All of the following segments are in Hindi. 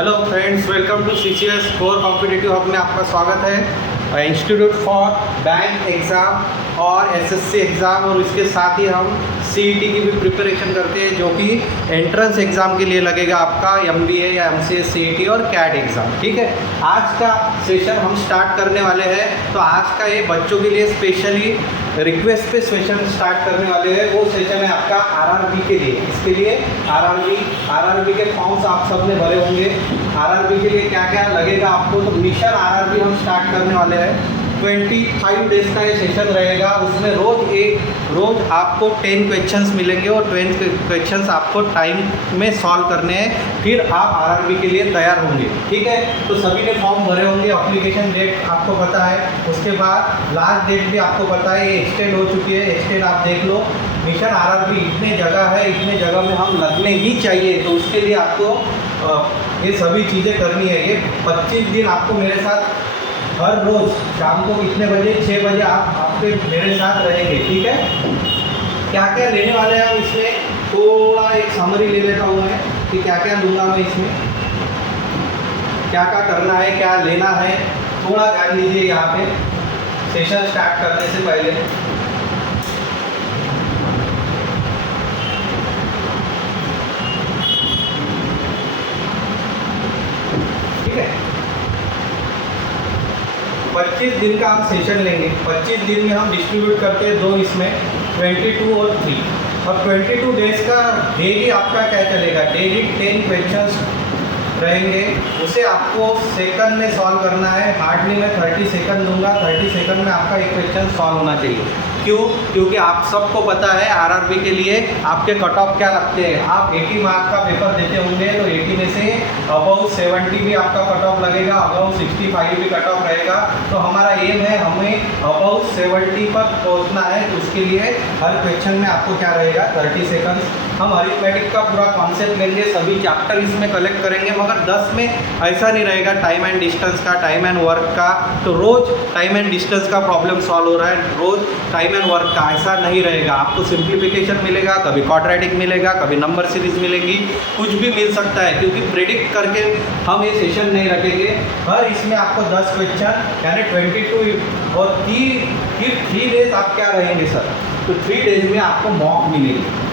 Hello friends, welcome to CCS core competitive hub में आपका स्वागत है। इंस्टीट्यूट फॉर बैंक एग्ज़ाम और SSC एग्ज़ाम और इसके साथ ही हम CET की भी प्रिपरेशन करते हैं, जो कि एंट्रेंस एग्ज़ाम के लिए लगेगा आपका MBA या MCA CET और CAT एग्ज़ाम। ठीक है, आज का सेशन हम स्टार्ट करने वाले हैं। तो आज का ये बच्चों के लिए स्पेशली रिक्वेस्ट पे सेशन स्टार्ट करने वाले हैं। वो सेशन है आपका RRB के लिए। इसके लिए RRB के फॉर्म्स आप सब ने भरे होंगे। RRB के लिए क्या क्या लगेगा आपको, तो मिशन RRB हम स्टार्ट करने वाले हैं। 25 डेज का ये सेशन रहेगा। उसमें रोज़ आपको 10 क्वेश्चंस मिलेंगे और 10 क्वेश्चंस आपको टाइम में सॉल्व करने हैं, फिर आप RRB के लिए तैयार होंगे। ठीक है, तो सभी ने फॉर्म भरे होंगे। एप्लीकेशन डेट आपको पता है, उसके बाद लास्ट डेट भी आपको पता है, ये एक्सटेंड हो चुकी है। एक्सटेंड आप देख लो। मिशन RRB इतने जगह है, इतने जगह में हम लगने ही चाहिए, तो उसके लिए आपको ये सभी चीज़ें करनी है। ये 25 दिन आपको मेरे साथ हर रोज़ शाम को कितने बजे, 6 बजे आपके मेरे साथ रहेंगे। ठीक है, क्या क्या लेने वाले हैं हम इसमें, थोड़ा एक समरी ले लेता हूँ मैं कि क्या क्या लूँगा मैं इसमें, क्या क्या करना है, क्या लेना है। थोड़ा ध्यान दीजिए यहाँ पे सेशन स्टार्ट करने से पहले। ठीक है, 25 दिन का हम सेशन लेंगे। 25 दिन में हम डिस्ट्रीब्यूट करते हैं दो इसमें, 22 और 3। और 22 डेज का डेली आपका क्या चलेगा, डेली 10 क्वेश्चंस रहेंगे। उसे आपको सेकंड में सॉल्व करना है। हार्डली मैं 30 सेकंड दूंगा। 30 सेकंड में आपका एक क्वेश्चन सॉल्व होना चाहिए। क्यों? क्योंकि आप सबको पता है RRB के लिए आपके कट ऑफ क्या लगते हैं। आप 80 मार्क का पेपर देते होंगे, तो 80 में से अबाउ 70 भी आपका कट ऑफ लगेगा, अबाउ 65 भी कट ऑफ रहेगा। तो हमारा एम है हमें अबाउ 70 पर पहुंचना है। तो उसके लिए हर क्वेश्चन में आपको क्या रहेगा, 30 सेकंड्स। हम अरिथमेटिक का पूरा कॉन्सेप्ट लेंगे, सभी चैप्टर इसमें कलेक्ट करेंगे, मगर 10 में ऐसा नहीं रहेगा टाइम एंड डिस्टेंस का, टाइम एंड वर्क का। तो रोज़ टाइम एंड डिस्टेंस का प्रॉब्लम सॉल्व हो रहा है, रोज़ टाइम एंड वर्क का ऐसा नहीं रहेगा। आपको सिंप्लीफिकेशन मिलेगा, कभी क्वाड्रेटिक मिलेगा, कभी नंबर सीरीज मिलेगी, कुछ भी मिल सकता है, क्योंकि प्रेडिक्ट करके हम ये सेशन नहीं रखेंगे। हर इसमें आपको 10 क्वेश्चन यानी 22 और 3 डेज आप क्या रहेंगे सर, तो 3 डेज में आपको मॉक मिलेगी।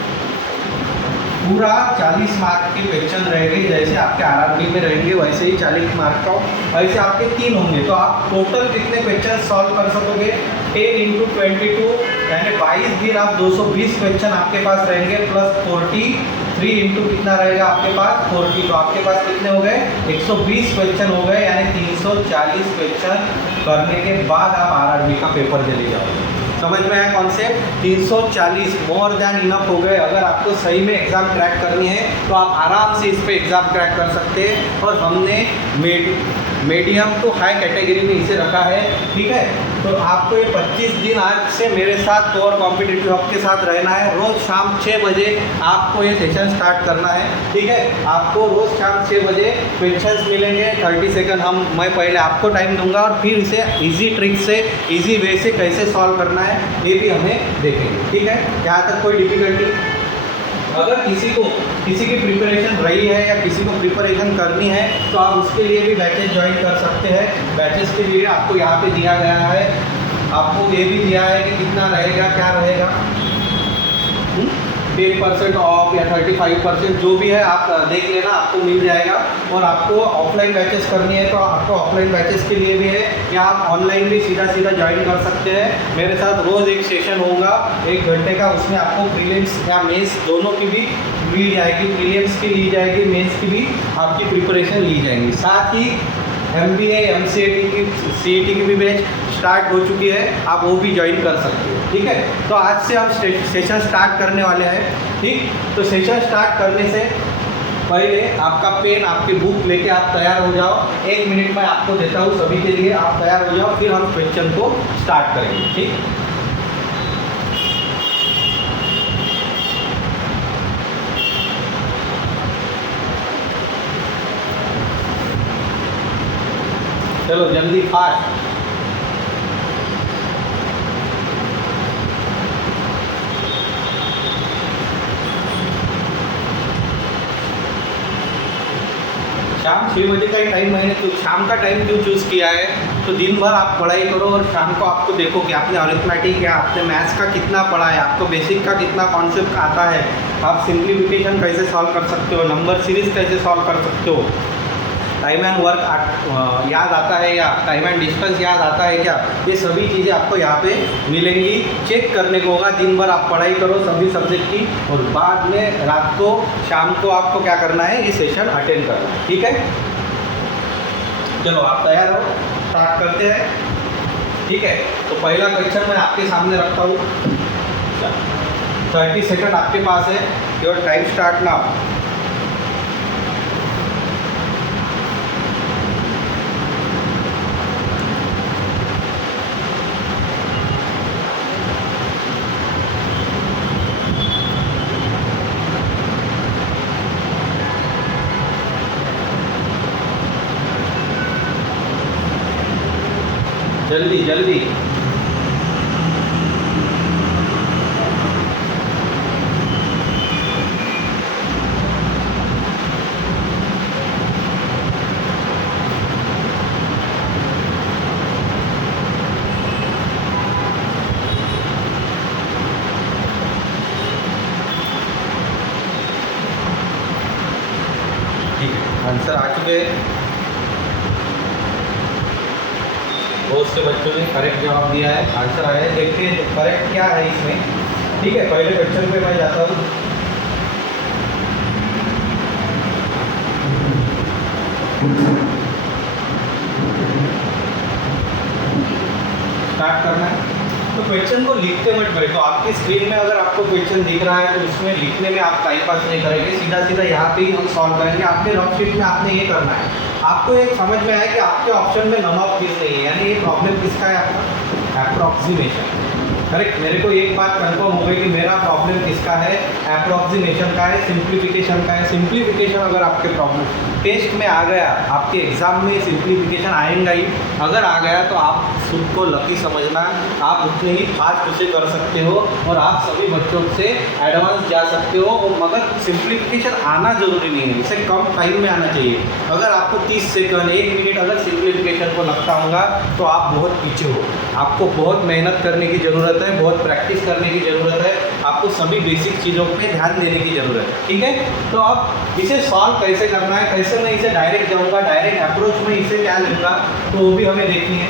पूरा 40 मार्क के क्वेश्चन रहेंगे, जैसे आपके RRB में रहेंगे वैसे ही 40 मार्क का, ऐसे आपके 3 होंगे। तो आप टोटल कितने क्वेश्चन सॉल्व कर सकोगे, 10 × 22 यानी 22 दिन आप 220 क्वेश्चन आपके पास रहेंगे, प्लस 43 इंटू कितना रहेगा आपके पास 40। तो आपके पास कितने हो गए, 120 क्वेश्चन हो गए, यानी 340 क्वेश्चन करने के बाद आप RRB का पेपर चले जाओगे। समझ में आया कॉन्सेप्ट? 340 मोर देन इनफ हो गए। अगर आपको सही में एग्ज़ाम क्रैक करनी है तो आप आराम से इस पे एग्ज़ाम क्रैक कर सकते हैं। और हमने मीडियम टू हाई कैटेगरी में इसे रखा है। ठीक है, तो आपको ये 25 दिन आज से मेरे साथ कोर कॉम्पिटिटिव हब के साथ रहना है। रोज़ शाम 6 बजे आपको ये सेशन स्टार्ट करना है। ठीक है, आपको रोज़ शाम 6 बजे क्वेश्चंस मिलेंगे। 30 सेकंड मैं पहले आपको टाइम दूंगा, और फिर इसे इजी ट्रिक से, इजी वे से कैसे सॉल्व करना है ये भी हमें देखेंगे। ठीक है, यहाँ तक कोई डिफिकल्टी? अगर किसी की प्रिपरेशन रही है या किसी को प्रिपरेशन करनी है, तो आप उसके लिए भी बैचेस ज्वाइन कर सकते हैं। बैचेस के लिए आपको यहाँ पे दिया गया है, आपको ये भी दिया है कि कितना रहेगा, क्या रहेगा, 10% ऑफ या 35%, जो भी है आप देख लेना, आपको मिल जाएगा। और आपको ऑफलाइन बैचेस करनी है तो आपको ऑफलाइन बैचेस के लिए भी है, या आप ऑनलाइन भी सीधा ज्वाइन कर सकते हैं। मेरे साथ रोज़ एक सेशन होगा 1 घंटे का, उसमें आपको प्रीलिम्स या मेंस दोनों की भी ली जाएगी। प्रीलिम्स की ली जाएगी, मेंस की भी आपकी प्रिपरेशन ली जाएगी। साथ ही MBA MCA की CET की भी बैच स्टार्ट हो चुकी है, आप वो भी ज्वाइन कर सकते हो। ठीक है, तो आज से हम सेशन स्टार्ट करने वाले हैं। ठीक, तो सेशन स्टार्ट करने से पहले आपका पेन, आपकी बुक लेके आप तैयार हो जाओ। 1 मिनट में आपको देता हूँ सभी के लिए, आप तैयार हो जाओ, फिर हम क्वेश्चन को स्टार्ट करेंगे। ठीक, चलो जल्दी फास्ट। शाम 6 बजे का ही टाइम मैंने तो शाम का टाइम क्यों चूज़ किया है, तो दिन भर आप पढ़ाई करो और शाम को आपको देखो कि आपने अरिथमेटिक या आपने मैथ्स का कितना पढ़ा है, आपको बेसिक का कितना कॉन्सेप्ट आता है, आप सिंप्लीफिकेशन कैसे सॉल्व कर सकते हो, नंबर सीरीज कैसे सॉल्व कर सकते हो, टाइम एंड वर्क याद आता है या टाइम एंड डिस्टेंस याद आता है क्या, ये सभी चीज़ें आपको यहाँ पे मिलेंगी। चेक करने को होगा, दिन भर आप पढ़ाई करो सभी सब्जेक्ट की और बाद में रात को शाम को आपको क्या करना है, ये सेशन अटेंड करना है। ठीक है, चलो आप तैयार हो, स्टार्ट करते हैं। ठीक है, तो पहला क्वेश्चन मैं आपके सामने रखता हूँ। 30 सेकंड आपके पास है, योर टाइम स्टार्ट नाउ। जल्दी जल्दी। ठीक है, आंसर आ चुके हैं। बहुत से बच्चों ने करेक्ट जवाब दिया है, आंसर आया है। देखते हैं करेक्ट क्या है इसमें। ठीक है, पहले क्वेश्चन पे मैं जाता हूँ। स्टार्ट करना है तो क्वेश्चन को लिखते मत बैठो। आपकी स्क्रीन में अगर आपको क्वेश्चन दिख रहा है तो उसमें लिखने में आप टाइम पास नहीं करेंगे, सीधा सीधा यहाँ पे ही हम सॉल्व करेंगे। आपके रफ शीट में आपने ये करना है। आपको एक समझ में आया कि आपके ऑप्शन में नम ऑफ किस नहीं है, यानी ये प्रॉब्लम किसका है, आपका अप्रॉक्सीमेशन। करेक्ट, मेरे को एक बात कंफर्म हो गई कि मेरा प्रॉब्लम किसका है, अप्रॉक्सीमेशन का है, सिंप्लीफिकेशन का है। सिंप्लीफिकेशन अगर आपके प्रॉब्लम टेस्ट में आ गया, आपके एग्जाम में सिंप्लीफिकेशन आएगा ही। अगर आ गया तो आप खुद को लकी समझना, आप उतने ही फास्ट उसे कर सकते हो और आप सभी बच्चों से एडवांस जा सकते हो। मगर सिंप्लीफिकेशन आना जरूरी नहीं है, इसे कम टाइम में आना चाहिए। अगर आपको 30 सेकंड 1 मिनट अगर सिंप्लीफिकेशन को लगता होगा तो आप बहुत पीछे हो। आपको बहुत मेहनत करने की ज़रूरत है, बहुत प्रैक्टिस करने की ज़रूरत है, आपको सभी बेसिक चीज़ों पे ध्यान देने की ज़रूरत है। ठीक है, तो अब इसे सॉल्व कैसे करना है, कैसे मैं इसे डायरेक्ट जाऊँगा, डायरेक्ट अप्रोच में इसे क्या लूँगा, तो वो भी हमें देखनी है।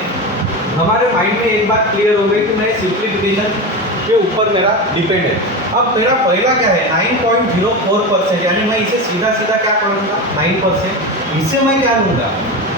हमारे माइंड में एक बात क्लियर हो गई कि मैं सिंप्लीफिकेशन के ऊपर मेरा डिपेंड है। अब मेरा पहला क्या है, 9.04%, यानी मैं इसे सीधा सीधा क्या करूँगा, 9%। इसे मैं क्या लूँगा,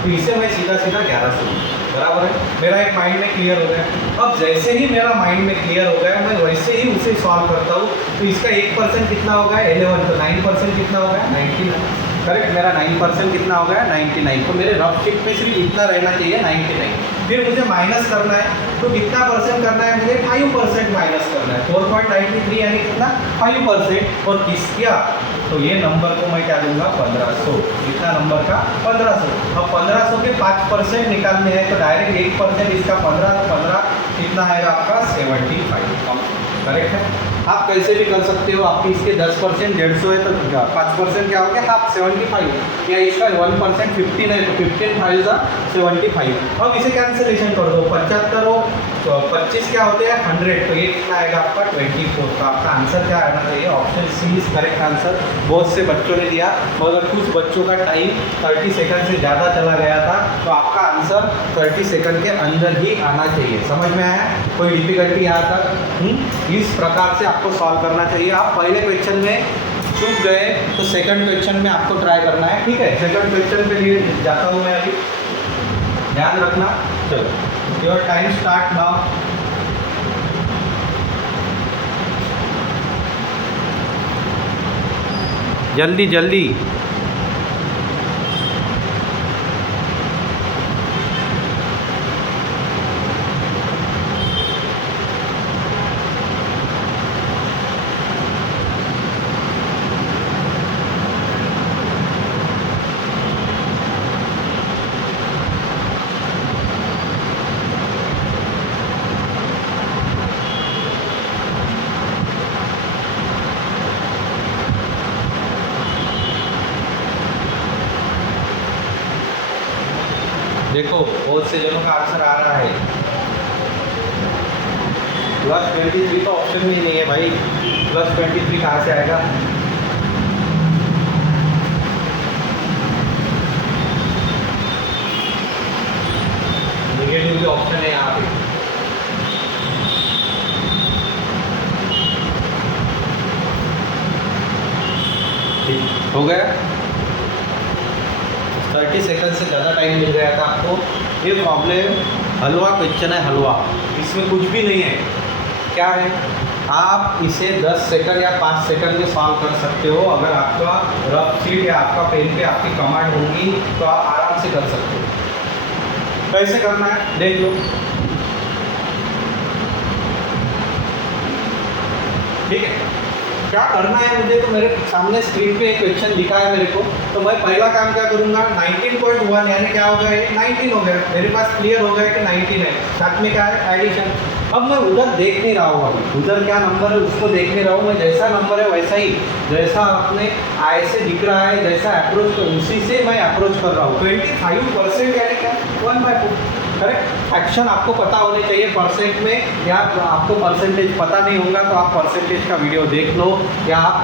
तो इसे मैं सीधा सीधा 11 लूँगा। बराबर है, मेरा एक माइंड में क्लियर हो गया। अब जैसे ही मेरा माइंड में क्लियर हो गया, मैं वैसे ही उसे सॉल्व करता हूँ। तो इसका 1% कितना हो गया, 11, तो 9% कितना हो गया, 99। करेक्ट, मेरा 9% कितना हो गया, 99। तो मेरे रफ शीट पे सिर्फ इतना रहना चाहिए, 99। फिर मुझे माइनस करना है, तो कितना परसेंट करना है मुझे, 5% माइनस करना है। 4.93 यानी कितना, 5%। और किस क्या, तो ये नंबर को मैं क्या दूंगा, 1500। कितना नंबर का, 1500। अब 1500 के 5% निकालने हैं तो डायरेक्ट 1% इसका 15, तो 15 कितना आएगा आपका, 75। करेक्ट है, आप कैसे भी कर सकते हो। आपकी इसके 10% 150 है तो 5% क्या हो गया, आप 75। या इसका 1% 15 है तो 15 5 75। अब इसे कैंसिलेशन कर दो, 75 हो तो 25 क्या होते हैं, 100। तो ये कितना आएगा आपका, 24। तो आपका आंसर क्या आना चाहिए, option C is correct answer. बहुत से बच्चों ने दिया, मगर कुछ बच्चों का टाइम 30 सेकंड से ज़्यादा चला गया था। तो आपका आंसर 30 सेकंड के अंदर ही आना चाहिए। समझ में आया, कोई डिफिकल्टी यहाँ तक। इस प्रकार से आपको सॉल्व करना चाहिए। आप पहले क्वेश्चन में चूक गए तो सेकंड क्वेश्चन में आपको ट्राई करना है। ठीक है, सेकंड क्वेश्चन के लिए जाता हूँ मैं अभी, ध्यान रखना। चलो, योर टाइम स्टार्ट नाउ। जल्दी जल्दी। देखो बहुत से जनों का आंसर आ रहा है +23 तो ऑप्शन में ही नहीं है भाई। +23 कहाँ से आएगा? नेगेटिव भी ऑप्शन है यहाँ पे। हो गया 30 सेकंड से ज़्यादा टाइम मिल गया था आपको। ये प्रॉब्लम हलवा क्वेश्चन है, हलवा, इसमें कुछ भी नहीं है। क्या है, आप इसे 10 सेकंड या 5 सेकंड में सॉल्व कर सकते हो। अगर आपका रफ शीट या आपका पेन पे आपकी कमांड होगी तो आप आराम से कर सकते हो। कैसे करना है देख लो, ठीक है। क्या करना है मुझे, तो मेरे सामने स्क्रीन पे एक क्वेश्चन दिखा है मेरे को, तो मैं पहला काम क्या करूँगा, 19.1 यानी क्या हो गया, ये 19 हो गया। मेरे पास क्लियर हो गया कि 19 है, साथ में क्या है एडिशन। अब मैं उधर देख नहीं रहा हूँ, अभी उधर क्या नंबर है उसको देख नहीं रहा हूँ मैं, जैसा नंबर है वैसा ही, जैसा अपने आई से दिख रहा है, जैसा अप्रोच उसी से मैं अप्रोच कर रहा हूँ। 25% यानी क्या, 1/4, करेक्ट। एक्शन आपको पता होने चाहिए परसेंट में, या आपको परसेंटेज पता नहीं होगा तो आप परसेंटेज का वीडियो देख लो, या आप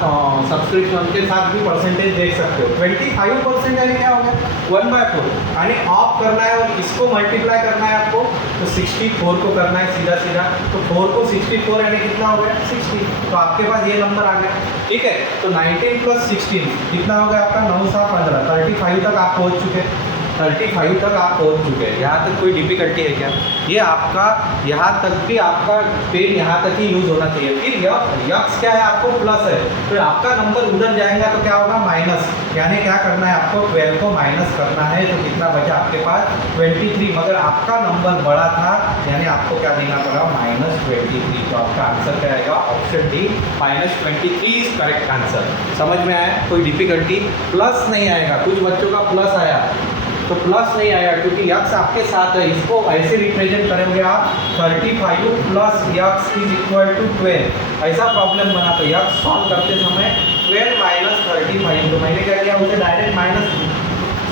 सब्सक्रिप्शन के साथ भी परसेंटेज देख सकते हो। 25% यानी क्या हो गया, 1/4, यानी ऑफ करना है और इसको मल्टीप्लाई करना है आपको, तो 64 को करना है सीधा सीधा। तो 4 को 64 यानी कितना हो गया, 60। तो आपके पास ये नंबर आ गया, ठीक है। तो 19 + 16 कितना हो गया आपका, 9 7 15, 35 तक आप पहुँच चुके हैं। 35 तक आप पहुँच चुके हैं। यहाँ तक कोई डिफिकल्टी है क्या? ये आपका यहाँ तक भी आपका पेन यहाँ तक ही यूज़ होना चाहिए। फिर यक्स क्या है, आपको प्लस है, फिर आपका नंबर उधर जाएगा तो क्या होगा, माइनस। यानी क्या करना है आपको, 12 को माइनस करना है, तो कितना बचा आपके पास, 23। मगर आपका नंबर बड़ा था, यानी आपको क्या देना पड़ा, -23। तो आपका आंसर क्या आएगा, option D, -23 is correct answer. समझ में आया? कोई डिफिकल्टी? प्लस नहीं आएगा, कुछ बच्चों का प्लस आया तो प्लस नहीं आएगा क्योंकि यक्स आपके साथ है। इसको ऐसे रिप्रेजेंट करेंगे आप, 35 + यक्स = 12। ऐसा प्रॉब्लम बना, तो यक्स सॉल्व करते समय 12 - 35, तो मैंने क्या किया, उसे डायरेक्ट माइनस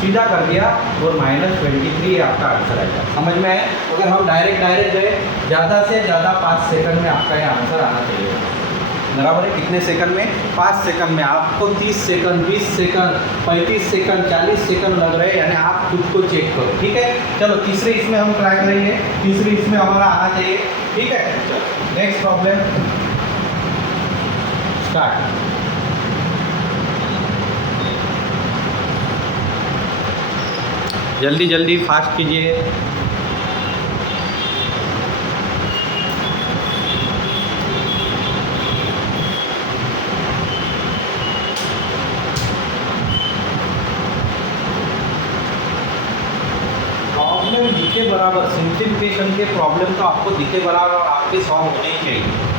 सीधा कर दिया और -23 आपका आंसर आएगा। समझ में आए? अगर हम डायरेक्ट गए, ज़्यादा से ज़्यादा 5 सेकंड में आपका ये आंसर आना चाहिए। बराबर है, कितने सेकंड में, 5 सेकंड में। आपको 30 सेकंड, 20 सेकंड, 35 सेकंड, 40 सेकंड लग रहे हैं, यानी आप खुद को चेक करो, ठीक है। चलो तीसरे इसमें हम ट्राई करेंगे, तीसरे इसमें हमारा आना चाहिए, ठीक है। चलो नेक्स्ट प्रॉब्लम स्टार्ट। जल्दी जल्दी फास्ट कीजिए। दिखे बराबर, सिंप्लीफिकेशन के प्रॉब्लम तो आपको दिखे बराबर आपके सॉल्व होने ही चाहिए।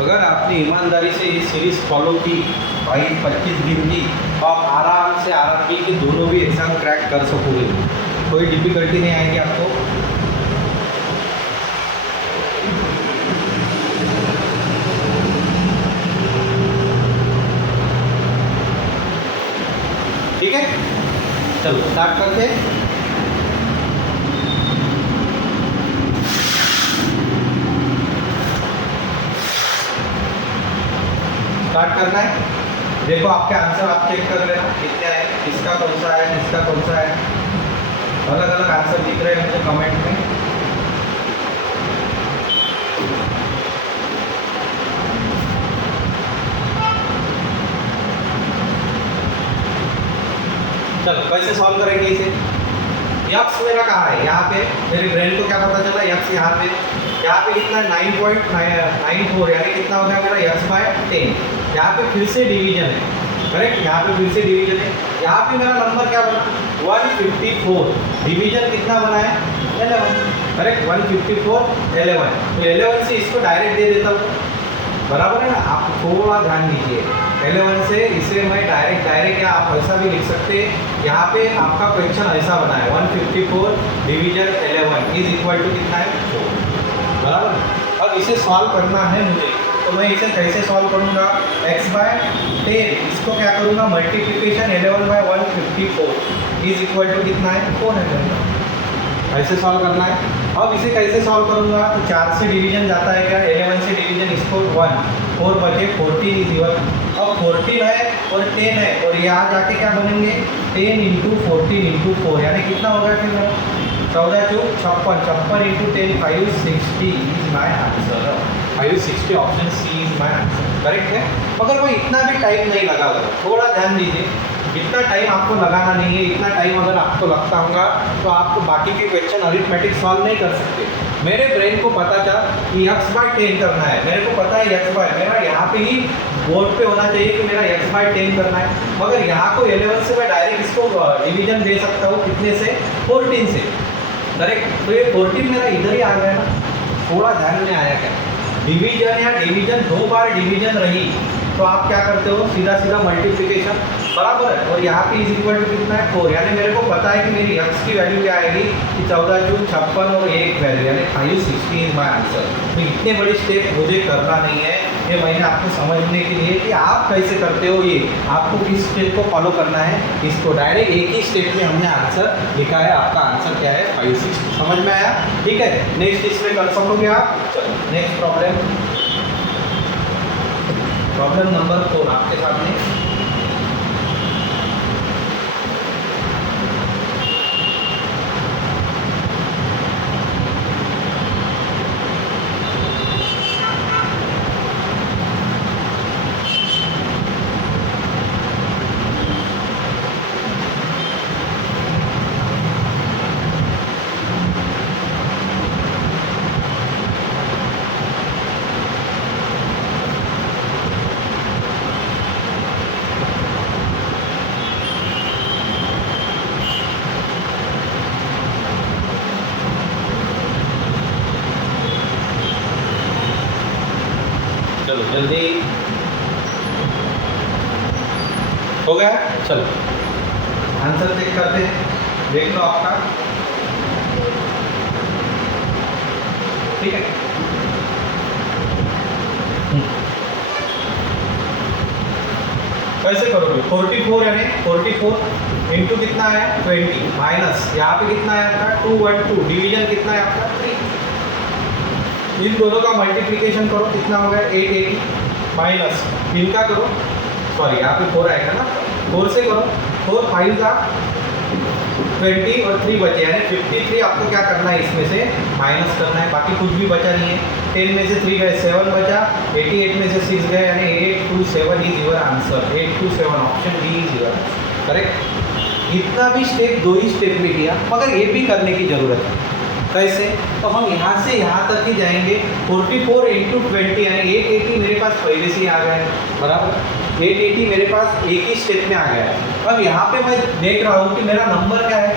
अगर आपने ईमानदारी से ये सीरीज़ फॉलो की भाई 25 दिन की, तो आप आराम से आरआरबी के दोनों भी एग्ज़ाम क्रैक कर सकोगे, कोई डिफ़िकल्टी नहीं आएगी आपको। ठीक है, चलो स्टार्ट करते हैं। स्टार्ट करना है। देखो आपके आंसर आप चेक कर लेना कितने आए, किसका कौन सा है, किसका कौन सा है। अलग अलग आंसर दिख रहे हैं मुझे कमेंट में। चलो कैसे सॉल्व करेंगे इसे। यक्स मेरा कहाँ है, यहाँ पे मेरे ब्रेन को क्या पता चला, यक्स यहाँ पे कितना 9.94 यानी कितना हो गया मेरा x/10। यहाँ पे फिर से डिवीजन है, करेक्ट, यहाँ पे फिर से डिवीजन है। यहाँ पे मेरा नंबर क्या बना, 154। डिवीजन कितना बना है, 11, करेक्ट, 154 11। तो 11 से इसको डायरेक्ट दे देता हूँ, बराबर है ना। आप थोड़ा ध्यान दीजिए, 11 से इसे मैं डायरेक्ट या आप ऐसा भी लिख सकते हैं। यहाँ पे आपका क्वेश्चन ऐसा बना है 154 डिवीजन 11 इज इक्वल टू कितना है 4, बराबर। अब इसे सॉल्व करना है मुझे, तो मैं इसे कैसे सॉल्व करूँगा, x/10 इसको क्या करूँगा, मल्टीप्लिकेशन 11/154 इज इक्वल टू कितना है 4 है मेरे पास। ऐसे सॉल्व करना है। अब इसे कैसे सॉल्व करूँगा, तो 4 से डिवीजन जाता है क्या, 11 से डिवीजन इसको 1, 4 बचे 14 इज इक्वल। अब 14 है और 10 है और यहाँ जाके क्या बनेंगे 10 इंटू 14 इंटू 4 यानी कितना होगा फिर मेरा 14 चौक 56, 56 into 10 560 is my answer. 560 option C is my answer, correct है। मगर मैं इतना भी टाइम नहीं लगा, थोड़ा ध्यान दीजिए, इतना टाइम आपको लगाना नहीं है। इतना टाइम अगर आपको लगता होगा तो आपको बाकी के क्वेश्चन अरिथमेटिक सॉल्व नहीं कर सकते। मेरे ब्रेन को पता था कि x/10 करना है, मेरे को पता है मेरा यहाँ पे ही बोर्ड पे होना चाहिए कि मेरा x/10 करना है, मगर यहाँ को 11 से मैं डायरेक्ट इसको डिवीजन दे सकता हूँ कितने से 14 से, करेक्ट। तो ये 14 मेरा इधर ही आ गया ना, थोड़ा ध्यान में आया क्या, डिवीजन या डिवीजन 2 बार डिवीजन रही तो आप क्या करते हो सीधा सीधा मल्टीप्लिकेशन, बराबर है। और यहाँ पे इज इक्वल टू कितना है 4, यानी मेरे को पता है कि मेरी x की वैल्यू क्या आएगी कि 14 चौक 56 और एक वैल्यू यानी 560 इज माई आंसर। तो इतने बड़े स्टेप मुझे करना नहीं है, ये मैंने आपको समझने के लिए कि आप कैसे करते हो, ये आपको किस स्टेप को फॉलो करना है, इसको डायरेक्ट एक ही स्टेप में हमने आंसर लिखा है। आपका आंसर क्या है 560, समझ में आया, ठीक है। नेक्स्ट इसमें कर सकोगे आप। चलो नेक्स्ट प्रॉब्लम नंबर 4 आपके सामने। चलो जल्दी हो गया, चलो आंसर चेक करते हैं, देख लो आपका, ठीक है। कैसे करोगे, 44 यानी 44 इंटू कितना है 20 माइनस यहाँ पे कितना है आपका 212 डिवीजन कितना है आपका 3, इन दोनों का मल्टीप्लिकेशन करो कितना हो गया 880 माइनस इनका करो, सॉरी यहाँ पे 4 आएगा ना, 4 से करो, 4 5 का 20 और 3 बचे यानी 53 आपको क्या करना है इसमें से माइनस करना है, बाकी कुछ भी बचा नहीं है। 10 में से 3 गए 7 बचा, 88 में से 6 गए यानी 827 is your answer, 827 option D is your correct. इतना भी स्टेप 2 ही स्टेप में किया, मगर ये भी करने की ज़रूरत है। कैसे, तो हम यहाँ से यहाँ तक ही जाएंगे, 44 इंटू 20 यानी 880 मेरे पास पहले से ही आ गया है, बराबर 880 मेरे पास एक ही स्टेप में आ गया है। अब यहाँ पे मैं देख रहा हूँ कि मेरा नंबर क्या है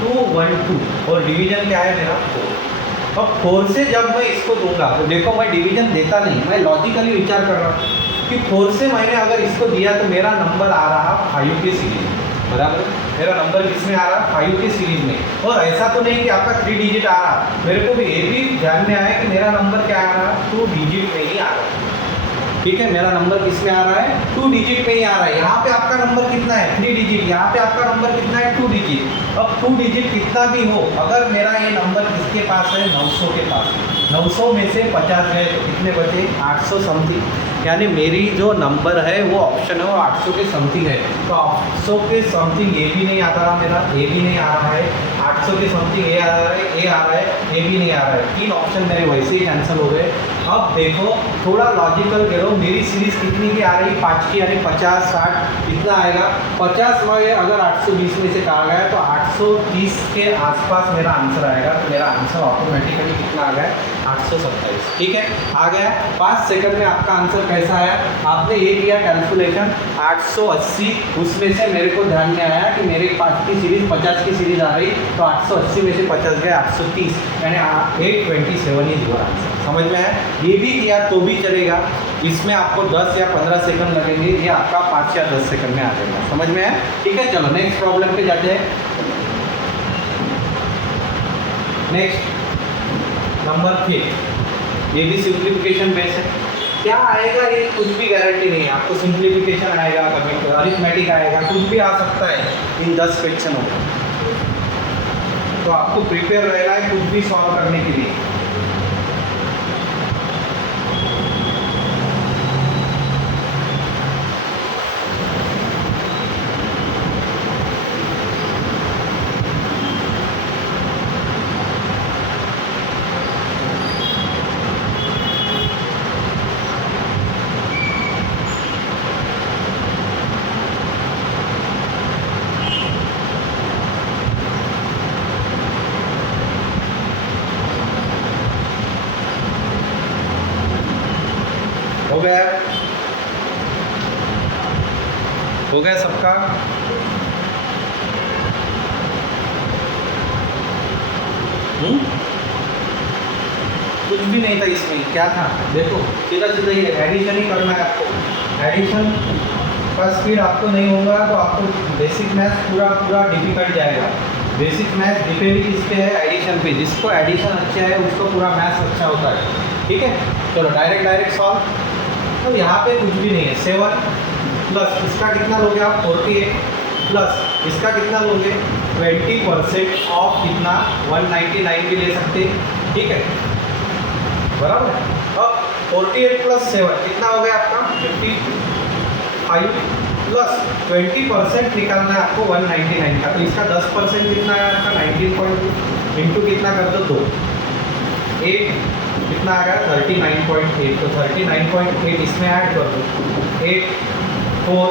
212 और डिवीजन क्या है मेरा 4। अब 4 से जब मैं इसको दूंगा तो देखो मैं डिवीजन देता नहीं, मैं लॉजिकली विचार कर रहा हूँ कि 4 से मैंने अगर इसको दिया तो मेरा नंबर आ रहा 5 के सीरीज में, बराबर मेरा नंबर किसमें आ रहा 5 के सीरीज में। और ऐसा तो नहीं कि आपका 3 डिजिट आ रहा, मेरे को भी ये भी ध्यान में आया कि मेरा नंबर क्या आ रहा 2 डिजिट में ही आ रहा, ठीक है। मेरा नंबर किसमें आ रहा है 2 डिजिट में ही आ रहा है। यहाँ पे आपका नंबर कितना है 3 डिजिट, यहाँ पे आपका नंबर कितना है 2 डिजिट। अब 2 डिजिट कितना भी हो, अगर मेरा ये नंबर किसके पास है 900 के पास, 900 में से 50 गए तो कितने बचे 800 समथिंग, यानी मेरी जो नंबर है वो ऑप्शन है वो 800 के समथिंग है। तो 800 के समथिंग ये भी नहीं आता रहा मेरा, ये भी नहीं आ रहा है, 800 के समथिंग ये आ रहा है, ये आ रहा है, ये भी नहीं आ रहा है, 3 ऑप्शन मेरे वैसे ही कैंसिल हो गए। अब देखो थोड़ा लॉजिकल करो, मेरी सीरीज कितनी की आ रही 5 की यानी 50 60 कितना आएगा 50 में अगर 820 में से कहा गया तो 830 के आसपास मेरा आंसर आएगा। तो मेरा आंसर ऑटोमेटिकली कितना आ गया 827, ठीक है। आ गया 5 सेकंड में आपका आंसर कैसा आया? आपने ये किया कैलकुलेशन 880, उसमें से मेरे को ध्यान में आया कि मेरे पास की सीरीज 50 की सीरीज आ रही, तो 880 में से 50 गए 830, यानी 827 इज योर आंसर। समझ में आया? ये भी किया तो भी चलेगा, इसमें आपको 10 या 15 सेकंड लगेंगे, ये आपका 5 या 10 सेकंड में आ जाएगा। समझ में आया? ठीक है, चलो नेक्स्ट प्रॉब्लम पे जाते हैं। नेक्स्ट नंबर 3, ये भी सिंप्लीफिकेशन बेस है। क्या आएगा ये कुछ भी गारंटी नहीं है, आपको सिंप्लीफिकेशन आएगा, कभी अरिथमेटिक आएगा, कुछ भी आ सकता है इन 10 क्वेश्चनों में, तो आपको प्रिपेयर रहना है कुछ भी सॉल्व करने के लिए। हो गया? हो गया सबका? कुछ भी नहीं था इसमें, क्या था देखो, सीधा सीधा ये एडिशन ही करना है आपको। एडिशन का स्पीड आपको नहीं होगा तो आपको बेसिक मैथ्स पूरा डिफिकल्ट जाएगा। बेसिक मैथ्स डिपेंड किस पे है? एडिशन पे। जिसको एडिशन अच्छा है उसको पूरा मैथ्स अच्छा होता है, ठीक है। चलो डायरेक्ट सॉल्व। तो यहाँ पे कुछ भी नहीं है, 7 प्लस इसका कितना लोगे आप? 48 प्लस इसका कितना लोगे? 20% ऑफ कितना? 199 के ले सकते, ठीक है, बराबर है। अब 48 प्लस 7 कितना हो गया आपका? 55 प्लस 20% निकालना है आपको 199 का, तो इसका 10% कितना है आपका? 19.2 इंटू कितना कर दो 2, 8 कितना आ गया? 39.8, तो 39.8 इसमें ऐड कर दो, 8 4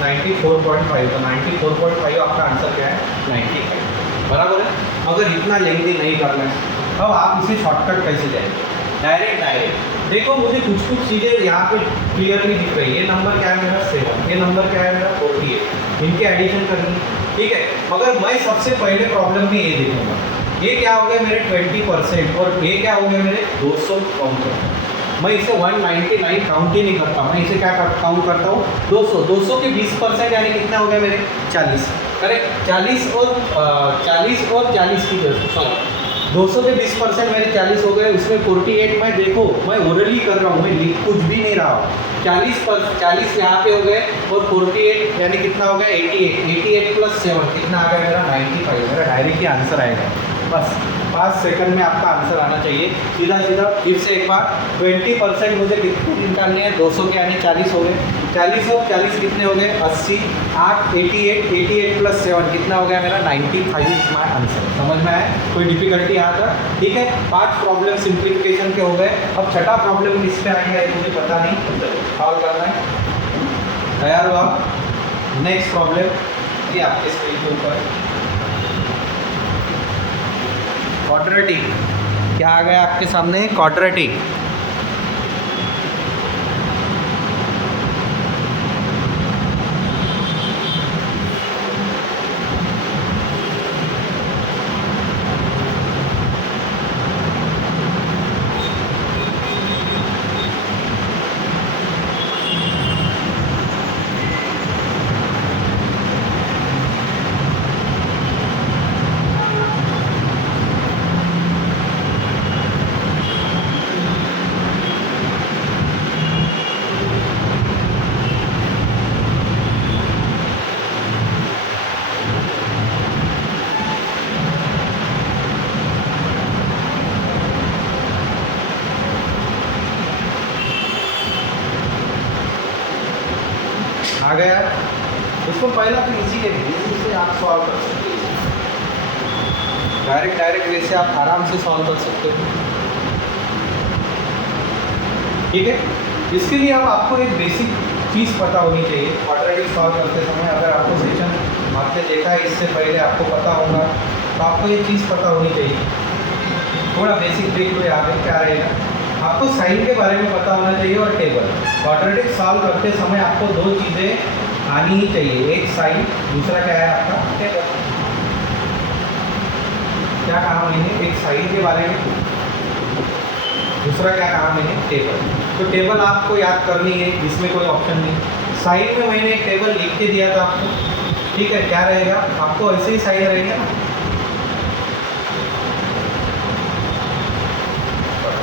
94.5, तो 94.5 आपका आंसर क्या है? 95, बराबर है। मगर इतना लेंथी नहीं करना है। अब आप इसे शॉर्टकट कैसे जाएंगे? डायरेक्ट देखो, मुझे कुछ चीज़ें यहाँ पे क्लियरली दिख रही है। ये नंबर क्या है मेरा? 7, ये नंबर क्या है मेरा? 48, इनके एडिशन करनी, ठीक है। मगर मैं सबसे पहले प्रॉब्लम में ये देखूंगा, ये क्या हो गया मेरे 20% और ये क्या हो गया मेरे 200 काउंट करता हूँ। मैं इसे 199 काउंट ही नहीं करता, मैं इसे क्या काउंट करता हूँ? 200 के 20% यानी कितना हो गया मेरे? 40, करेक्ट। 40 और 40 की सॉरी 200 के 20% मेरे 40 हो गए, उसमें 48 मैं देखो मैं ओरली कर रहा हूँ, मैं लिख कुछ भी नहीं रहा हूँ। 40 यहाँ पे हो गए और 48 यानी कितना हो गया? 88 प्लस 7 कितना आ गया मेरा? 95, मेरा डायरेक्ट ही आंसर आएगा। बस 5 सेकंड में आपका आंसर आना चाहिए, सीधा फिर से एक बार। 20% मुझे कितने निकालने हैं? 200 के यानी 40 हो गए, 40 और 40 कितने हो गए? 80, 8 88 प्लस 7 कितना हो गया मेरा? 95 इज माय आंसर। समझ में आया? कोई डिफिकल्टी यहाँ तक? ठीक है, 5 प्रॉब्लम सिंप्लीफिकेशन के हो गए। अब छठा प्रॉब्लम किस पे आएगा ये मुझे पता नहीं, सॉल्व करना है। तैयार हो आप? नेक्स्ट प्रॉब्लम ये आपके स्क्रीन के ऊपर क्वाड्रेटिक, क्या आ गया आपके सामने? क्वाड्रेटिक। आ गया? इसको पहला तो इजी है, इजी से आप सॉल्व कर सकते हो, डायरेक्ट वे से आप आराम से सॉल्व कर सकते हो, ठीक है। इसके लिए अब आपको एक बेसिक चीज़ पता होनी चाहिए क्वाड्रेटिक सॉल्व करते समय। अगर आपको सेशन आपने देखा है इससे पहले, आपको पता होगा, तो आपको ये चीज़ पता होनी चाहिए थोड़ा बेसिक देख लो यहाँ पे क्या रहेगा। आपको साइन के बारे में पता होना चाहिए और टेबल। क्वाड्रेटिक सॉल्व करते समय आपको दो चीज़ें आनी ही चाहिए, एक साइन, दूसरा क्या है आपका टेबल। क्या कहा मैंने, एक साइन के बारे में, दूसरा क्या कहा मैंने टेबल। तो टेबल आपको याद करनी है, इसमें कोई ऑप्शन नहीं। साइन में मैंने एक टेबल लिख के दिया था आपको, ठीक है। क्या रहेगा आपको ऐसे ही साइन रहेगा ना,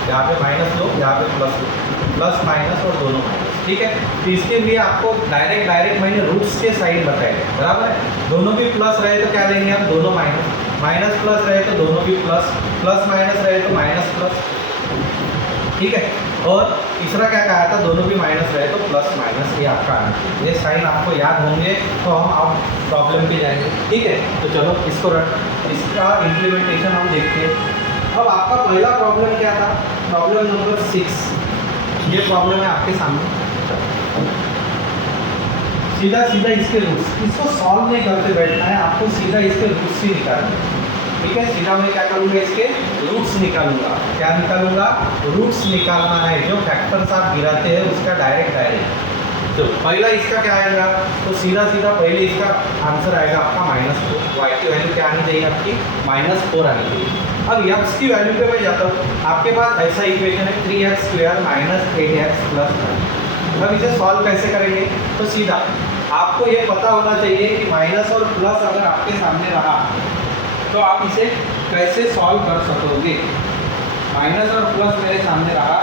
यहाँ पे माइनस लो, यहाँ पे प्लस लो, प्लस माइनस और दोनों माइनस, ठीक है। तो इसके लिए आपको डायरेक्ट मैंने रूट्स के साइन बताए थे, बराबर है। दोनों भी प्लस रहे तो क्या लेंगे हम, दोनों माइनस, माइनस प्लस रहे तो दोनों भी प्लस, प्लस माइनस रहे तो माइनस प्लस, ठीक है। और तीसरा क्या कहा था, दोनों भी माइनस रहे तो प्लस माइनस, ये आपका आंसर। ये साइन आपको याद होंगे तो हम आप प्रॉब्लम पे जाएंगे, ठीक है। तो चलो इसको इसका इम्प्लीमेंटेशन हम देखते हैं। अब आपका पहला प्रॉब्लम क्या था, प्रॉब्लम नंबर 6। ये प्रॉब्लम है आपके सामने। सीधा सीधा इसके रूट्स, इसको सॉल्व नहीं करते बैठना है आपको, सीधा इसके रूट्स ही निकालना है, ठीक है। सीधा मैं क्या करूँगा, इसके रूट्स निकालूंगा। क्या निकालूंगा, रूट्स निकालना है। जो फैक्टर्स आप गिराते हैं उसका डायरेक्ट। तो पहला इसका क्या आएगा, तो सीधा सीधा पहले इसका आंसर आएगा आपका -4। वाई की वैल्यू क्या आनी चाहिए आपकी, -4 आनी चाहिए। अब एक्स की वैल्यू पे मैं जाता हूँ, आपके पास ऐसा इक्वेशन है 3x² - 8x + 9। अब इसे सॉल्व कैसे करेंगे, तो सीधा आपको ये पता होना चाहिए कि माइनस और प्लस अगर आपके सामने रहा तो आप इसे कैसे सॉल्व कर सकोगे। माइनस और प्लस मेरे सामने रहा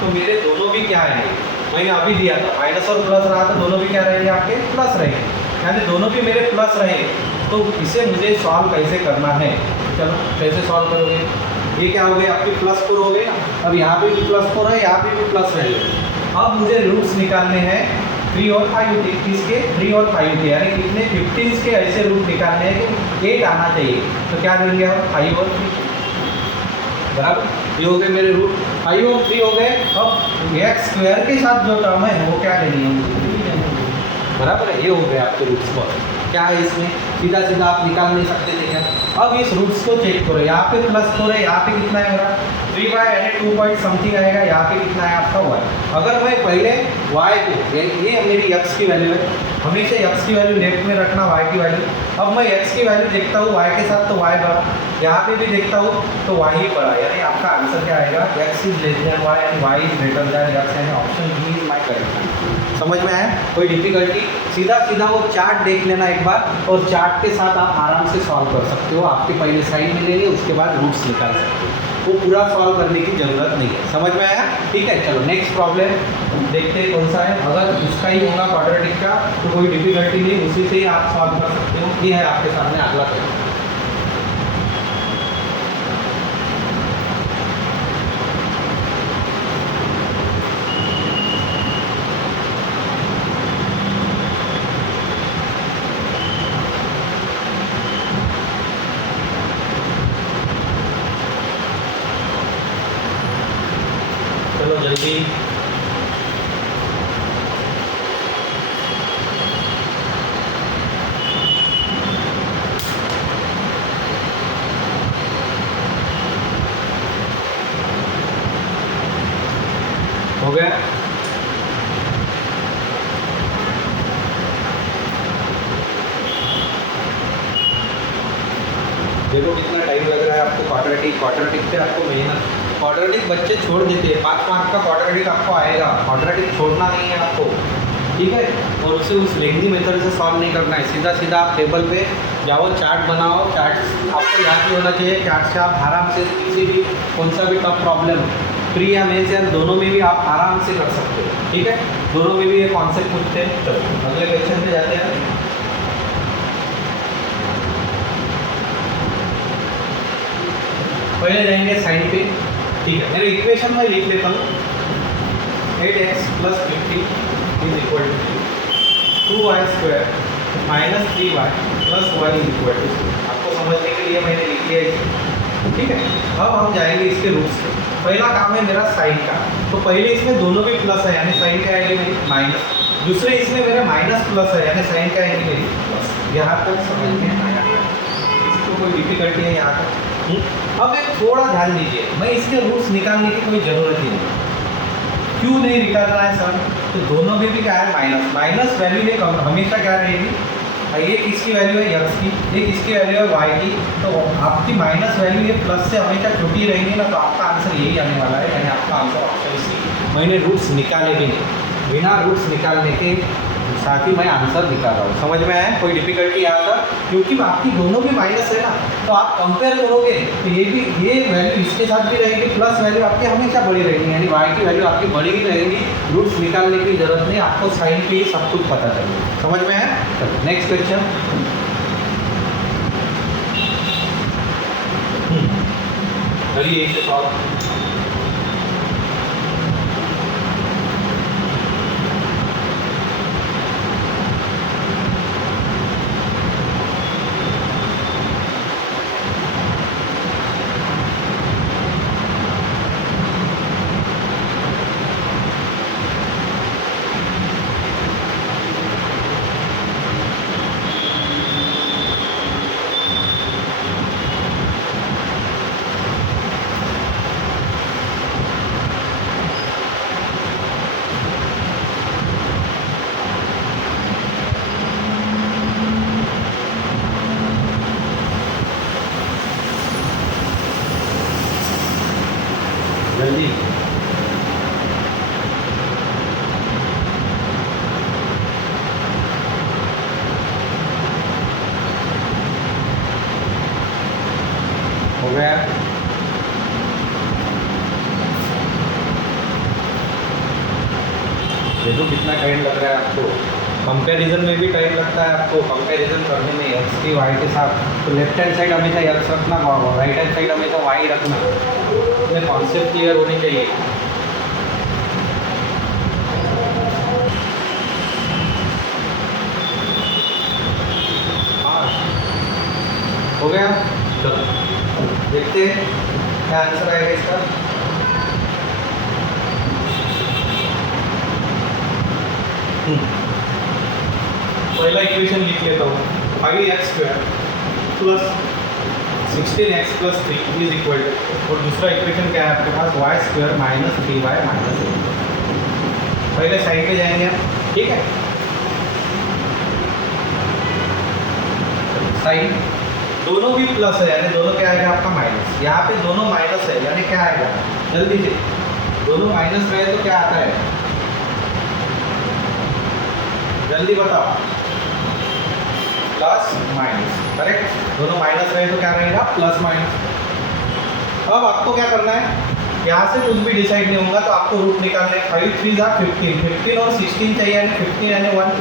तो मेरे दोनों भी क्या आएंगे, मैंने अभी दिया था माइनस और प्लस रहा तो दोनों भी क्या रहेंगे आपके प्लस रहेंगे, यानी दोनों भी मेरे प्लस रहे। तो इसे मुझे सॉल्व कैसे करना है, चलो कैसे सॉल्व करोगे। ये क्या हो गए आपके +4 हो गए ना, अब यहाँ पे भी +4 है, यहाँ पे भी प्लस रहेगा। अब मुझे रूट्स निकालने हैं 3 और 5 के, किसके 3 और 5 के, यानी कितने 15 के ऐसे रूट निकालने हैं कि 8 आना चाहिए। तो क्या देंगे हम 5 और 3, बराबर। ये हो गए मेरे रूट, 5 और 3 हो गए। अब x² के साथ जो टर्म है वो क्या लेनी है, बराबर है। ये हो गए आपके रूट्स पर, क्या है इसमें सीधा सीधा आप निकाल नहीं सकते थे क्या। अब इस रूट्स को चेक करो, यहाँ पे +4 है, यहाँ पे कितना है मेरा 3y यानी 2 पॉइंट समथिंग आएगा, यहाँ पे कितना है आपका y। अगर मैं पहले y को, ये मेरी x की वैल्यू है, हमेशा x की वैल्यू लेफ्ट में रखना, y की वैल्यू। अब मैं x की वैल्यू देखता हूँ y के साथ तो y बढ़ा, यहाँ पे भी देखता हूँ तो y ही बढ़ा, यानी आपका आंसर क्या आएगा, x is less than y and y is greater than x, यानी option B is my correct answer. समझ में आया, कोई डिफिकल्टी। सीधा सीधा वो चार्ट देख लेना एक बार, और चार्ट के साथ आप आराम से सॉल्व कर सकते हो। आपके पहले साइन मिलेंगे, उसके बाद रूट्स निकाल सकते हो, वो पूरा सॉल्व करने की ज़रूरत नहीं है। समझ में आया, ठीक है। चलो नेक्स्ट प्रॉब्लम देखते हैं कौन सा है। अगर इसका ही होगा क्वाड्रेटिक का तो कोई डिफिकल्टी नहीं, उसी से ही आप सॉल्व कर सकते हो। ये है आपके सामने अगला क्वेश्चन। चलो जल्दी, हो गया। देखो कितना टाइम लग रहा है आपको क्वाड्रेटिक पे आपको मेहनत। क्वाड्रेटिक बच्चे छोड़ देते हैं, 5 मार्क का क्वाड्रेटिक आपको आएगा, क्वाड्रेटिक छोड़ना नहीं है आपको, ठीक है। और उसे उस लेंथी मेथड से सॉल्व नहीं करना है, सीधा सीधा आप टेबल पे जाओ, चार्ट बनाओ। चार्ट आपको याद भी होना चाहिए, चार्ट से आप आराम से किसी भी कौन सा भी टफ प्रॉब्लम प्री या मेंस या दोनों में भी आप आराम से कर सकते हो, ठीक है। दोनों में भी ये कॉन्सेप्ट पूछते हैं। चलो अगले क्वेश्चन पे जाते हैं। पहले जाएंगे साइन पे, ठीक है। मेरे इक्वेशन में लिख लेता हूँ 8x + 50 = 2y² - 3y + y = आपको समझने के लिए मैंने लिख दिया है, ठीक है। अब हम जाएंगे इसके रूट्स पे। पहला काम है मेरा साइन का, तो पहले इसमें दोनों भी प्लस है, यानी साइन क्या आएगी मेरी माइनस। दूसरे इसमें मेरा माइनस प्लस है, यानी साइन क्या आएगी मेरी प्लस। यहाँ तक समझ में आया, इसको कोई डिफिकल्टी है यहाँ तक। अब एक थोड़ा ध्यान दीजिए, मैं इसके रूट्स निकालने की कोई ज़रूरत ही नहीं। क्यों नहीं निकाल रहा है सर? तो दोनों में भी क्या है, माइनस। माइनस वैल्यू ये हमेशा क्या रहेगी, ये किसकी वैल्यू है, यक्स की, ये किसकी वैल्यू है, वाई की। तो आपकी माइनस वैल्यू ये प्लस से हमेशा छोटी रहेंगी ना, तो आपका आंसर यही आने वाला है, यानी आपका आंसर ऑप्शन सी। मैंने रूट्स निकाले भी नहीं, बिना रूट्स निकालने के साथ ही मैं आंसर निकाल रहा हूँ। समझ में आया? कोई डिफिकल्टी यहाँ था? क्योंकि आपकी दोनों भी माइनस है ना, तो आप कंपेयर करोगे तो ये भी, ये वैल्यू इसके साथ भी रहेगी, प्लस वैल्यू आपकी हमेशा बड़ी रहेगी, यानी वाई की वैल्यू आपकी बड़ी ही रहेगी। रूट्स निकालने की जरूरत नहीं, आपको साइन पे ही सब कुछ पता चलेगा। समझ में आया? चलो नेक्स्ट क्वेश्चन। चलिए एक सॉल्व। जल्दी हो गया। देखो कितना टाइम लग रहा है आपको, कंपैरिजन में भी टाइम लगता है आपको, कंपैरिजन करने में एक्स की वाई के साथ। तो लेफ्ट हैंड साइड हमेशा एक्स रखना, राइट हैंड साइड हमेशा वाई रखना। ये कॉन्सेप्ट क्लियर होनी चाहिए। हाँ हो गया। चलो देखते हैं क्या आंसर आएगा इसका। पहला इक्वेशन लिख लेता हूँ, 5x² plus 16x plus 3 is equal to, और दूसरा इक्वेशन क्या है आपके पास, y² माइनस 3y माइनस 8। पहले साइड पे जाएंगे हम, ठीक है। साइन दोनों भी प्लस है, यानी दोनों क्या आएगा आपका माइनस। यहाँ पे दोनों माइनस है, यानी क्या आएगा, जल्दी से, दोनों माइनस रहे तो क्या आता है, जल्दी बताओ, प्लस माइनस। करेक्ट, दोनों माइनस रहे तो क्या रहेगा, प्लस माइनस। अब आपको क्या करना है, यहाँ से कुछ भी डिसाइड नहीं होगा, तो आपको रूट निकालना है। 5 3 15, 15 और 16 चाहिए, यानी 15 यानी 1।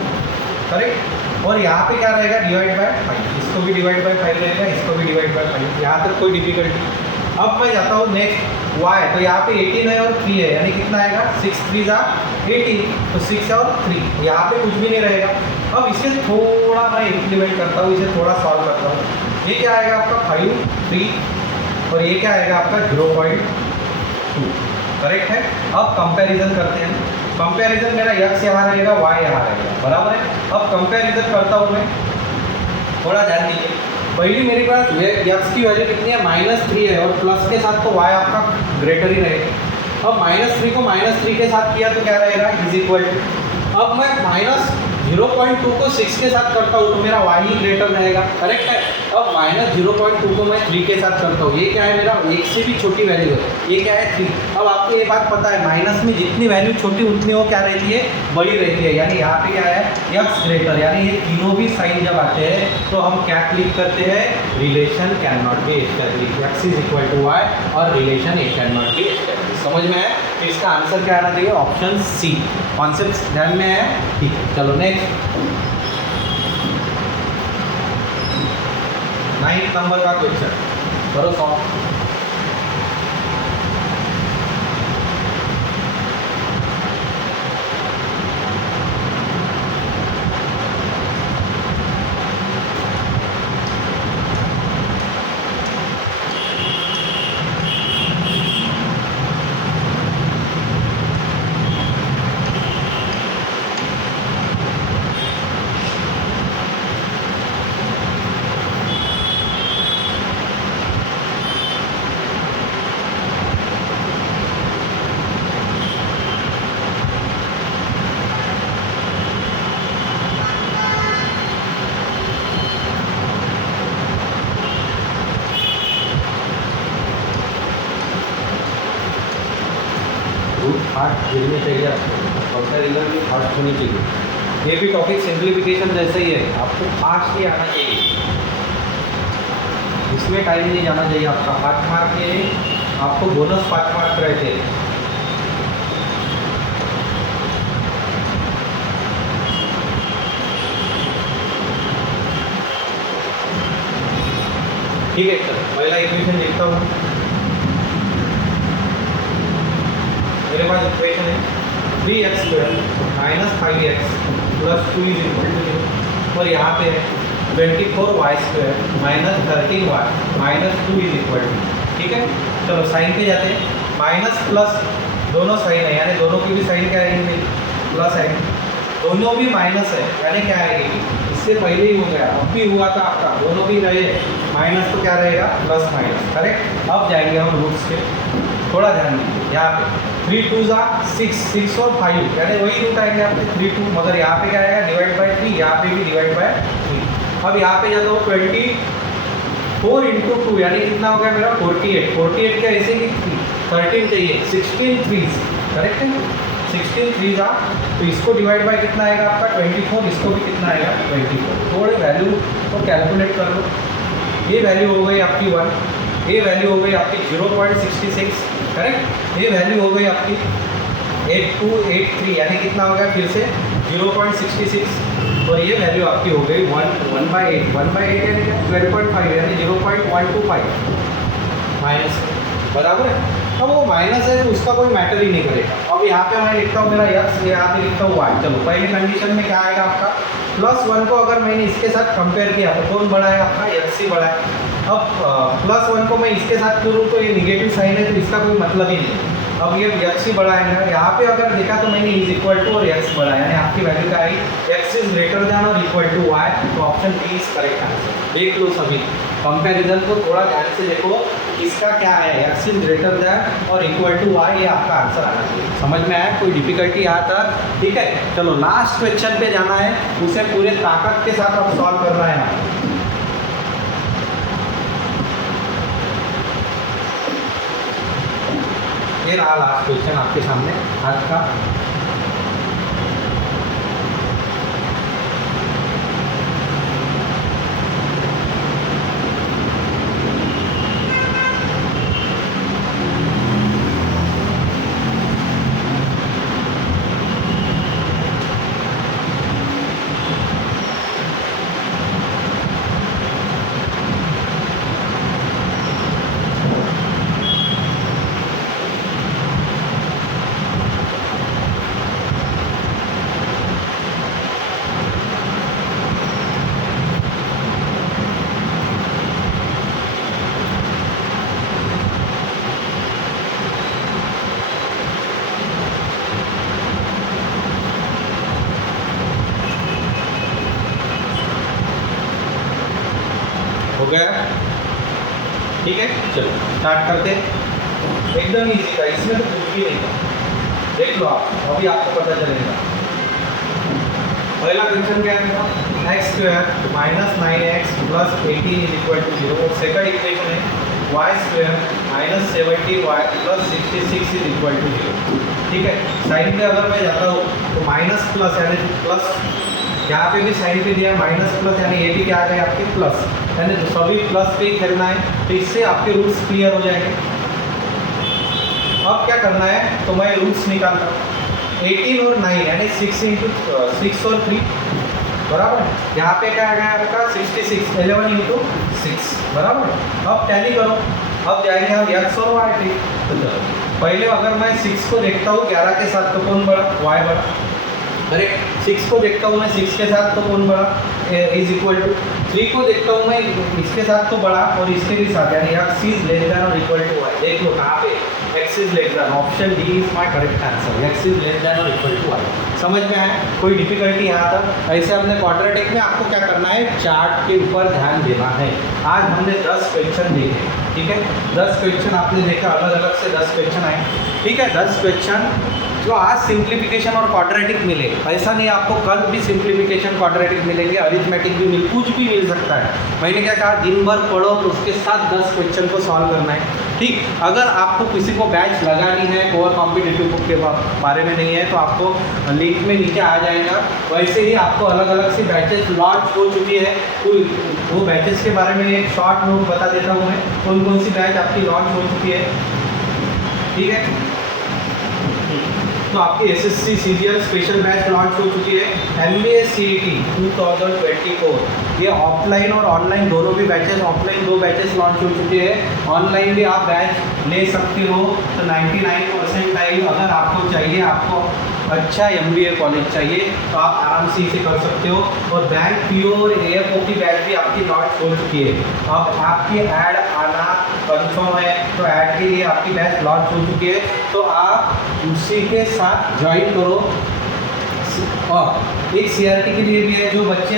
करेक्ट, और यहाँ पे क्या रहेगा, डिवाइड बाय 5। इसको भी डिवाइड बाय 5 रहेगा, इसको भी डिवाइड बाय 5। यहाँ तक कोई डिफिकल्टी। अब मैं जाता हूँ नेक्स्ट y, तो यहाँ पे 18 है और 3 है, यानी कितना आएगा, 6 3 18, तो 6 और 3, यहाँ पे कुछ भी नहीं रहेगा। अब इसे थोड़ा मैं इम्प्लीमेंट करता हूँ, इसे थोड़ा सॉल्व करता हूँ। ये क्या आएगा आपका 5 3, और ये क्या आएगा आपका 0.2। करेक्ट है। अब कंपैरिजन करते हैं। कंपैरिजन मेरा x यहाँ रहेगा, y यहाँ रहेगा, बराबर है। अब कंपैरिजन करता हूँ मैं, थोड़ा ध्यान दीजिए। पहली मेरे पास x की वैल्यू कितनी है, -3 है, और प्लस के साथ तो y आपका ग्रेटर ही रहेगा। अब -3 को -3 के साथ किया तो क्या रहेगा, इज इक्वल टू। अब मैं -0.2 को 6 के साथ करता हूँ तो मेरा y ही ग्रेटर रहेगा। करेक्ट है। अब -0.2 को मैं 3 के साथ करता हूँ, ये क्या है, मेरा 1 से भी छोटी वैल्यू है, ये क्या है 3। अब आपको ये बात पता है, माइनस में जितनी वैल्यू छोटी उतनी वो क्या रहती है, बड़ी रहती है। यानी यहाँ पे क्या है, x ग्रेटर, यानी ये तीनों भी साइन जब आते हैं तो हम क्या क्लिक करते हैं, relation cannot be established, x is equal to y, और relation it cannot be established. समझ में है? तो इसका आंसर क्या आना चाहिए, ऑप्शन सी। कॉन्सेप्ट ध्यान में है? ठीक है, चलो नेक्स्ट 9 नंबर का क्वेश्चन करो सॉल्व। रूट फास्ट गिरनी चाहिए आपको, और इधर भी फास्ट होनी चाहिए। ये भी टॉपिक सिंप्लीफिकेशन जैसे ही है, आपको फास्ट ही आना चाहिए, इसमें टाइम नहीं जाना चाहिए आपका। 5 मार्क के आपको बोनस 5 मार्क रहते हैं। ठीक है सर, पहला इक्वेशन लिखता हूँ। मेरे पास इक्वेशन है 3x² - 5x + 2 = 0, और यहाँ पे है 24y² - 13y - 2 = 0। ठीक है, चलो साइन पे जाते हैं। माइनस प्लस दोनों साइन है, यानी दोनों की भी साइन क्या आएगी, प्लस आएगी। दोनों भी माइनस है, यानी क्या आएगी, इससे पहले ही हो गया, अब भी हुआ था आपका, दोनों भी रहे माइनस, तो क्या रहेगा, प्लस माइनस। करेक्ट। अब जाएंगे हम रूट्स पे, थोड़ा ध्यान दीजिए। यहाँ पे 3 2 6, 6 और 5, यानी वही रूट आएंगे आपके 3 2, मगर यहाँ पे क्या आएगा, डिवाइड बाई 3, यहाँ पे भी डिवाइड बाई 3। अब यहाँ पे जाता हूँ 24 × 2, यानी कितना हो गया मेरा 48। 48 क्या ऐसे की 13 चाहिए, 16 3s, करेक्ट है, 16 3s। तो इसको डिवाइड बाय कितना आएगा आपका 24, इसको भी कितना आएगा 24। थोड़े वैल्यू को कैलकुलेट कर लो। ये वैल्यू हो गई आपकी 1, ये वैल्यू हो गई आपकी 0.66, करेक्ट। ये वैल्यू हो गई आपकी 8283, यानी कितना हो गया फिर से 0.66, और ये वैल्यू आपकी हो गई 1/8। 1/8 यानी क्या, 12.5, यानी 0.125 माइनस, बराबर है। अब वो माइनस है तो उसका कोई मैटर ही नहीं करेगा। अब यहाँ पे मैं लिखता हूँ मेरा x, यहाँ पे लिखता हूँ y। चलो पहले कंडीशन में क्या आएगा आपका, +1 को अगर मैंने इसके साथ कंपेयर किया तो कौन बड़ा है आपका, x ही बड़ा है। अब +1 को मैं इसके साथ करूँ तो ये निगेटिव साइन है, तो इसका कोई मतलब ही नहीं। अब ये x ही बड़ा है, यहाँ पे अगर देखा तो मैंने = और x बड़ा है, यानी आपकी वैल्यू क्या आई, x > और =y। तो option B is correct answer. देख लो सभी कंपैरिजन को थोड़ा ध्यान से देखो, इसका क्या है, x > और =y, ये आपका आंसर आना चाहिए। समझ में आया, कोई डिफिकल्टी यहाँ तक, ठीक है। चलो लास्ट क्वेश्चन पे जाना है, उसे पूरे ताकत के साथ अब सॉल्व करना है। ये रहा लास्ट क्वेश्चन आपके सामने आज का। हो गया, ठीक है। चलो स्टार्ट करते हैं। एकदम इजी था, इसमें तो कुछ भी नहीं था। देख लो आप, अभी आपको पता चलेगा। पहला क्वेश्चन क्या है, x² - 9x + 18 = 0। और सेकंड इक्वेशन है y² - 70y + 66 = 0। ठीक है, साइन पे अगर मैं जाता हूँ तो माइनस प्लस, यानी प्लस, यहाँ पे भी साइन पे दिया माइनस प्लस, यानी ये भी क्या आ गए आपके प्लस, यानी तो सभी प्लस पे ही खेलना है। तो इससे आपके रूट्स क्लियर हो जाएंगे। अब क्या करना है, तो मैं रूट्स निकालता हूँ। 18 और 9, यानी 6 × 6 और 3, बराबर। यहाँ पे क्या आ गया आपका 66, 11 × 6, बराबर। अब टैली करो, अब जाएंगे हम x और y पे। तो चलो पहले अगर मैं 6 को देखता हूँ 11 के साथ, तो कौन बड़ा, y बड़ा। अरे 6 को देखता हूँ मैं 6 के साथ, तो कौन बड़ा, = 3 को देखता हूँ मैं इसके साथ, तो बड़ा, और इसके भी साथ, यानी x > और =y। देख लो कहाँ पे x > option D is my correct answer, x > और =y। समझ में आया, कोई डिफिकल्टी यहाँ तक। ऐसे हमने क्वाड्रेटिक में आपको क्या करना है, चार्ट के ऊपर ध्यान देना है। आज हमने 10 क्वेश्चन देखे, ठीक है। 10 क्वेश्चन आपने देखा, अलग अलग से 10 क्वेश्चन आए, ठीक है। 10 क्वेश्चन जो आज सिंप्लीफिकेशन और क्वाड्रेटिक मिले, ऐसा नहीं आपको कल भी सिंप्लीफिकेशन क्वाड्रेटिक मिलेंगे, अरिथमेटिक भी कुछ भी मिल सकता है। मैंने क्या कहा, दिन भर पढ़ो तो उसके साथ 10 क्वेश्चन को सॉल्व करना है। ठीक। अगर आपको किसी को बैच लगानी है कोर कॉम्पिटिटिव के बारे में नहीं है तो आपको लिंक में नीचे आ जाएगा। वैसे ही आपको अलग अलग सी बैचेस लॉन्च हो चुकी है, वो बैचेस के बारे में एक शॉर्ट नोट बता देता हूँ मैं, कौन कौन सी बैच आपकी लॉन्च हो चुकी है। ठीक है, तो आपकी SSC CGL special batch launch हो चुकी है। MBA CET 2024, ये ऑफलाइन और ऑनलाइन दोनों भी बैचेस, ऑफलाइन 2 बैचेस लॉन्च हो चुके हैं। ऑनलाइन भी आप बैच ले सकते हो। तो 99% टाइम अगर आपको चाहिए, आपको अच्छा MBA कॉलेज चाहिए तो आप आराम से इसे कर सकते हो। और बैंक PO और AFO की बैच भी आपकी लॉन्च हो चुकी है। अब आपकी ऐड आना कंफर्म है, तो ऐड के लिए आपकी बैच लॉन्च हो चुकी है, तो आप उसी के साथ ज्वाइन करो। और एक CRT के लिए भी है, जो बच्चे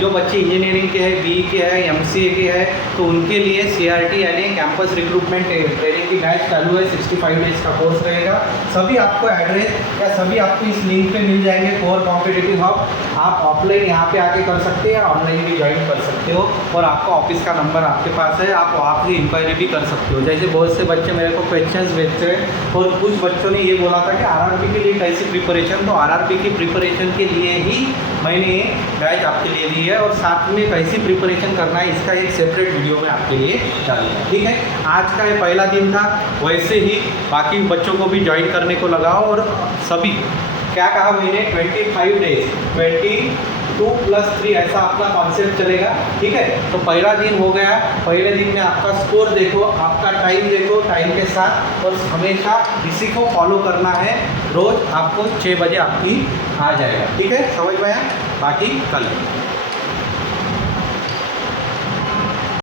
जो बच्चे इंजीनियरिंग के हैं, BE के हैं, MCA के हैं, तो उनके लिए CRT यानी कैंपस रिक्रूटमेंट ट्रेनिंग की बैच चालू है। 65 डेज का कोर्स रहेगा। सभी आपको एड्रेस या सभी आपको इस लिंक पे मिल जाएंगे, कोर कॉम्पिटिटिव हब। आप ऑफलाइन यहाँ पे आके कर सकते हैं, ऑनलाइन भी ज्वाइन कर सकते हो। और आपका ऑफिस का नंबर आपके पास है, आप वहाँ से इंक्वायरी भी कर सकते हो। जैसे बहुत से बच्चे मेरे को क्वेश्चंस भेजते हैं और कुछ बच्चों ने ये बोला था कि RRB के लिए कैसी प्रिपरेशन, तो RRB की प्रिपरेशन के लिए ही मैंने बैच आपके लिए दी है, और साथ में कैसी प्रिपरेशन करना है इसका एक सेपरेट वीडियो में आपके लिए डालूंगा। ठीक है, आज का ये पहला दिन था, वैसे ही बाकी बच्चों को भी ज्वाइन करने को लगाओ। और सभी क्या कहा मैंने, 25 डेज 22+3 ऐसा अपना कॉन्सेप्ट चलेगा। ठीक है, तो पहला दिन हो गया। पहले दिन में आपका स्कोर देखो, आपका टाइम देखो, टाइम के साथ, और हमेशा इसी को फॉलो करना है। रोज़ आपको 6 बजे आपकी आ जाएगा। ठीक है, समझ में आया? बाकी कल